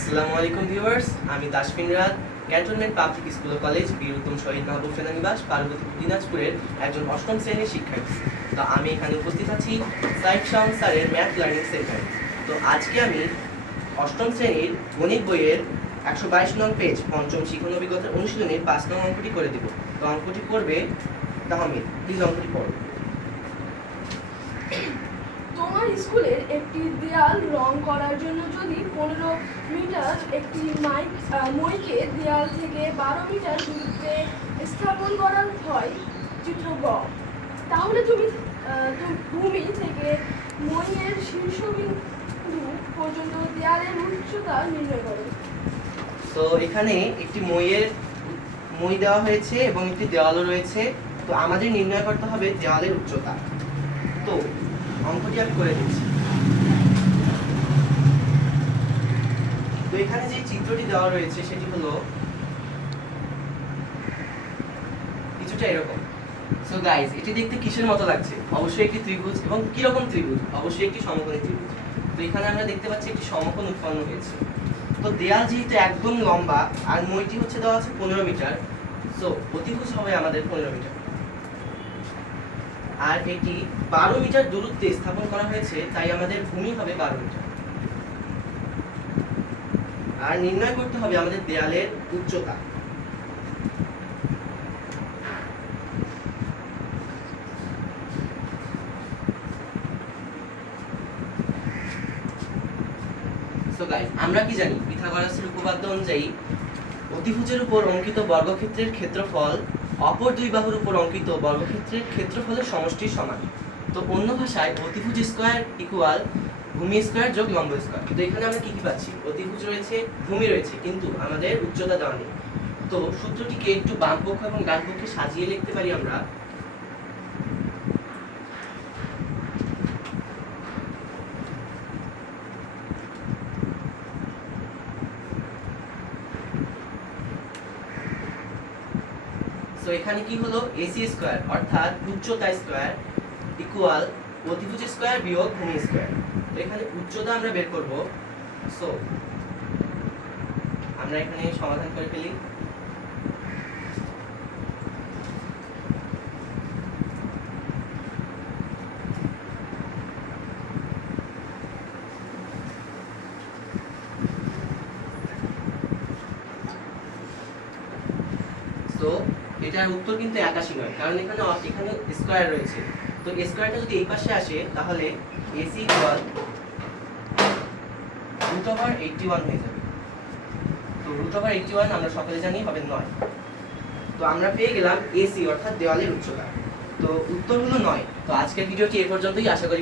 আসসালামু আলাইকুম ভিউয়ার্স, আমি তাসফিন রাত ক্যান্টনমেন্ট পাবলিক স্কুল ও কলেজ বীর উত্তম শহীদ মাহবুব সেনানিবাস পার্বতীপুর দিনাজপুরের একজন অষ্টম শ্রেণীর শিক্ষার্থী। তো আমি এখানে উপস্থিত আছি সাইদ শাওন স্যারের ম্যাথ লার্নিং সেন্টারে। তো আজকে আমি অষ্টম শ্রেণীর গণিত বইয়ের 122 নং পেজ পঞ্চম শিখন অভিজ্ঞতার অনুশীলনের 5 নং অঙ্কটি করে দিব। তো অঙ্কটি করবে তাহমিদ। প্লিজ অঙ্কটি পড়ো। তোমার স্কুলের একটি দেয়াল রং করার জন্য যদি 15 মিটার একটি মইকে দেয়াল থেকে 12 মিটার দূরত্বে স্থাপন করা হয় চিত্র গ, তাহলে তুমি ভূমি থেকে মইয়ের শীর্ষবিন্দু পর্যন্ত দেয়ালের উচ্চতা নির্ণয় করো। তো এখানে একটি মই দেওয়া হয়েছে এবং একটি দেওয়ালও রয়েছে। তো আমাদের নির্ণয় করতে হবে দেওয়ালের উচ্চতা। তো অঙ্কটি আমি করে দিচ্ছি। তো এখানে যে চিত্রটি দেওয়া রয়েছে সেটি হলো কিছুটা এরকম। সো গাইস, এটি দেখতে কিসের মতো লাগছে? অবশ্যই একটি ত্রিভুজ। এবং কি রকম ত্রিভুজ? অবশ্যই একটি সমকোণী ত্রিভুজ। তো এখানে আমরা দেখতে পাচ্ছি একটি সমকোণ উৎপন্ন হয়েছে। তো দেয়াল যেহেতু একদম লম্বা আর মইটি হচ্ছে দেওয়া আছে 15 মিটার, সো অতিভুজ হবে আমাদের 15 মিটার। আর এটি 12 মিটার দূরত্বে স্থাপন করা হয়েছে, তাই আমাদের ভূমি হবে 12 মিটার। আর নির্ণয় করতে হবে আমাদের দেয়ালের উচ্চতা। সো গাইস, আমরা কি জানি? পিথাগোরাসের উপপাদ্য অনুযায়ী অতিভুজের উপর অঙ্কিত বর্গক্ষেত্রের ক্ষেত্রফল অপর দুই বাহুর উপর অঙ্কিত বর্গক্ষেত্রের ক্ষেত্রফলের সমষ্টির সমান। তো অন্য ভাষায় অতিভুজ স্কয়ার ইকুয়াল ভূমি স্কয়ার যোগ লম্ব স্কয়ার। তো এখানে আমরা কি কি পাচ্ছি? অতিভুজ রয়েছে, ভূমি রয়েছে, কিন্তু আমাদের উচ্চতা দেওয়া নেই। তো সূত্রটিকে একটু বাম পক্ষ এবং ডান পক্ষে সাজিয়ে লিখতে পারি আমরা। সো এখানে কি হলো? এসি স্কয়ার অর্থাৎ উচ্চতা স্কয়ার ইকুয়াল অতিভুজ স্কয়ার বিয়োগ ভূমি স্কয়ার। তো এখানে উচ্চতা আমরা বের করব। সো আমরা এখানে সমাধান করে ফেলি। তো এটার উত্তর কিন্তু 81 নয়, কারণ এখানে স্কয়ার রয়েছে। তো স্কয়ারটা যদি এই পাশে আসে তাহলে AC ইকুয়াল √81 হয়ে যাবে। তো √81 আমরা সকলে জানি হবে 9। তো আমরা পেয়ে গেলাম AC অর্থাৎ দেওয়ালের উচ্চতা। তো উত্তর হলো 9। তো আজকের ভিডিওটি এই পর্যন্তই। আশা করি